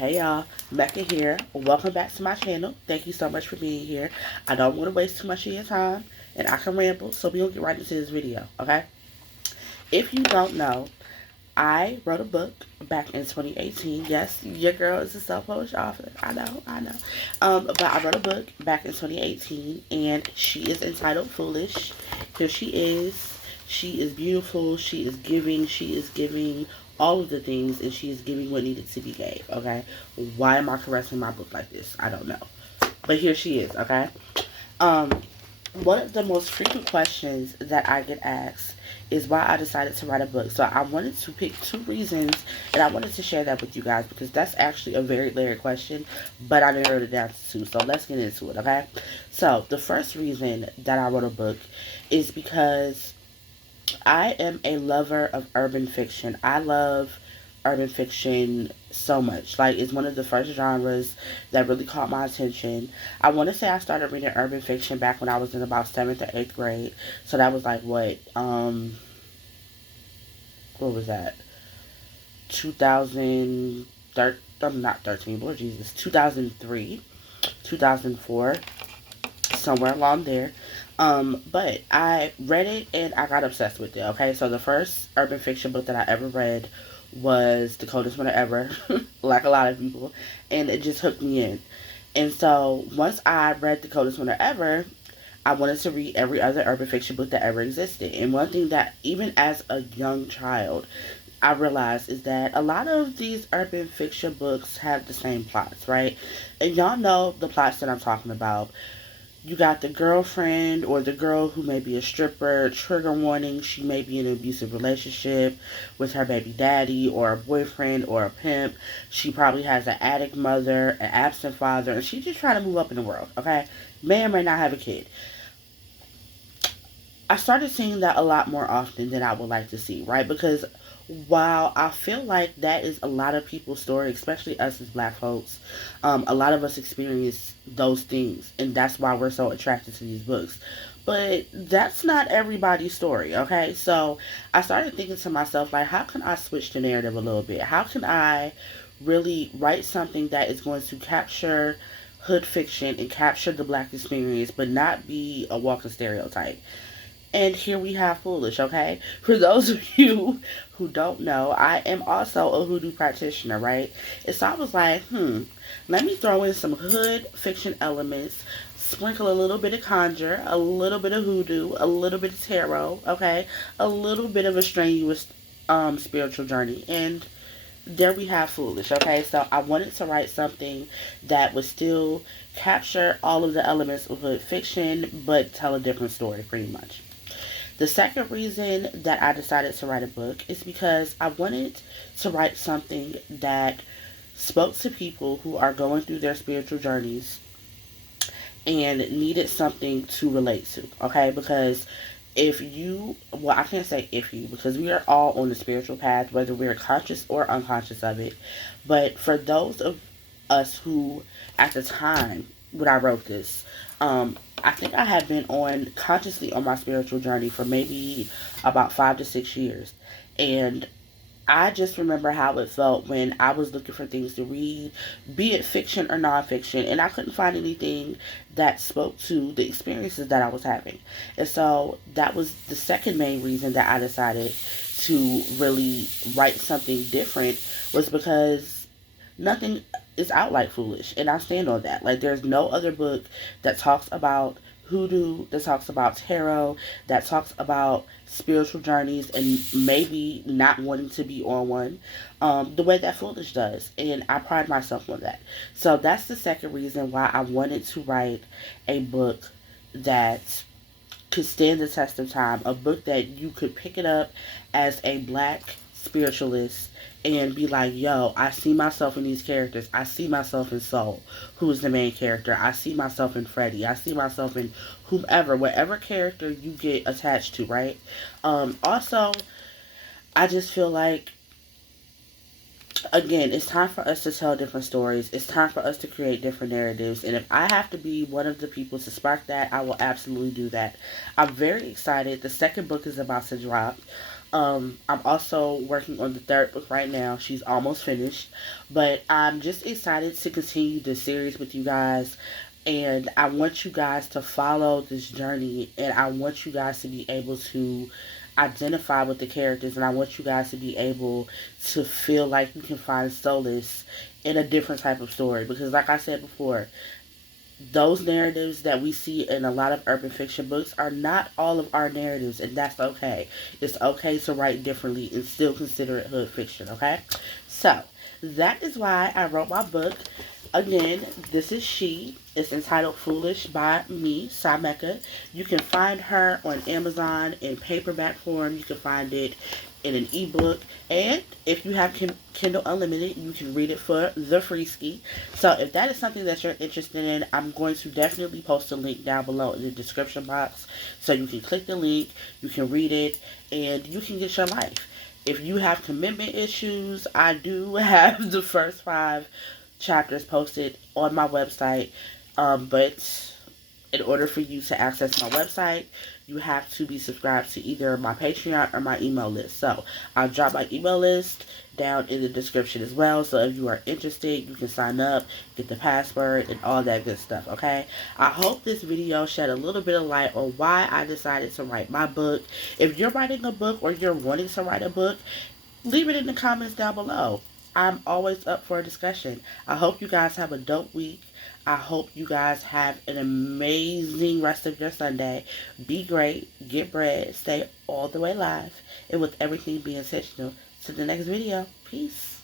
Hey y'all, Mecca here. Welcome back to my channel. Thank you so much for being here. I don't want to waste too much of your time and I can ramble, so we'll get right into this video, okay? If you don't know, I wrote a book back in 2018. Yes, your girl is a self-published author. I know. But I wrote a book back in 2018 and she is entitled Foolish. Here she is. She is beautiful. She is giving all of the things and she is giving what needed to be gave, okay? Why am I caressing my book like this? I don't know. But here she is, okay? Um, One of the most frequent questions that I get asked is why I decided to write a book. So I wanted to pick two reasons, and I wanted to share that with you guys because that's actually a very layered question, but I narrowed it down to two. So let's get into it, okay? So the first reason that I wrote a book is because I am a lover of urban fiction. I love urban fiction so much. Like, it's one of the first genres that really caught my attention. I want to say I started reading urban fiction back when I was in about seventh or eighth grade. So that was like what was that? 2013. I'm not 13. Lord Jesus, 2003, 2004, somewhere along there. But I read it and I got obsessed with it. Okay, so the first urban fiction book that I ever read was The Coldest Winter Ever, like a lot of people, and it just hooked me in. And so once I read The Coldest Winter Ever, I wanted to read every other urban fiction book that ever existed. And one thing that, even as a young child, I realized is that a lot of these urban fiction books have the same plots, right? And y'all know the plots that I'm talking about. You got the girlfriend or the girl who may be a stripper, trigger warning, she may be in an abusive relationship with her baby daddy or a boyfriend or a pimp. She probably has an addict mother, an absent father, and she's just trying to move up in the world, okay? May or may not have a kid. I started seeing that a lot more often than I would like to see, right? Because while I feel like that is a lot of people's story, especially us as black folks, a lot of us experience those things, and that's why we're so attracted to these books. But that's not everybody's story, okay? So I started thinking to myself, like, how can I switch the narrative a little bit? How can I really write something that is going to capture hood fiction and capture the black experience, but not be a walking stereotype? And here we have Foolish, okay? For those of you who don't know, I am also a hoodoo practitioner, right? And so I was like, let me throw in some hood fiction elements, sprinkle a little bit of conjure, a little bit of hoodoo, a little bit of tarot, okay? A little bit of a strenuous spiritual journey. And there we have Foolish, okay? So I wanted to write something that would still capture all of the elements of hood fiction, but tell a different story, pretty much. The second reason that I decided to write a book is because I wanted to write something that spoke to people who are going through their spiritual journeys and needed something to relate to, okay? Because if you, well, I can't say if you, because we are all on the spiritual path, whether we're conscious or unconscious of it. But for those of us who, at the time when I wrote this, I think I had been on consciously on my spiritual journey for maybe about 5 to 6 years. And I just remember how it felt when I was looking for things to read, be it fiction or nonfiction, and I couldn't find anything that spoke to the experiences that I was having. And so that was the second main reason that I decided to really write something different, was because nothing is out like Foolish, and I stand on that. Like, there's no other book that talks about hoodoo, that talks about tarot, that talks about spiritual journeys and maybe not wanting to be on one, the way that Foolish does, and I pride myself on that. So that's the second reason why I wanted to write a book that could stand the test of time, a book that you could pick it up as a black spiritualist and be like, yo, I see myself in these characters. I see myself in Soul, who is the main character. I see myself in Freddie. I see myself in whomever, whatever character you get attached to, right? Also, I just feel like, again, it's time for us to tell different stories. It's time for us to create different narratives. And if I have to be one of the people to spark that, I will absolutely do that. I'm very excited. The second book is about to drop. I'm also working on the third book right now. She's almost finished. But I'm just excited to continue the series with you guys. And I want you guys to follow this journey. And I want you guys to be able to identify with the characters. And I want you guys to be able to feel like you can find solace in a different type of story. Because, like I said before, those narratives that we see in a lot of urban fiction books are not all of our narratives, and that's okay. It's okay to write differently and still consider it hood fiction, okay? So, that is why I wrote my book. Again, this is She. It's entitled Foolish by me, Sameka. You can find her on Amazon in paperback form. You can find it in an ebook. And if you have Kindle Unlimited, you can read it for the free ski. So if that is something that you're interested in, I'm going to definitely post a link down below in the description box. So you can click the link, you can read it, and you can get your life. If you have commitment issues, I do have the first 5 chapters posted on my website. But in order for you to access my website, you have to be subscribed to either my Patreon or my email list. So I'll drop my email list down in the description as well. So if you are interested, you can sign up, get the password, and all that good stuff, okay? I hope this video shed a little bit of light on why I decided to write my book. If you're writing a book or you're wanting to write a book, leave it in the comments down below. I'm always up for a discussion. I hope you guys have a dope week. I hope you guys have an amazing rest of your Sunday. Be great, get bread, stay all the way live, and with everything be intentional. To the next video. Peace.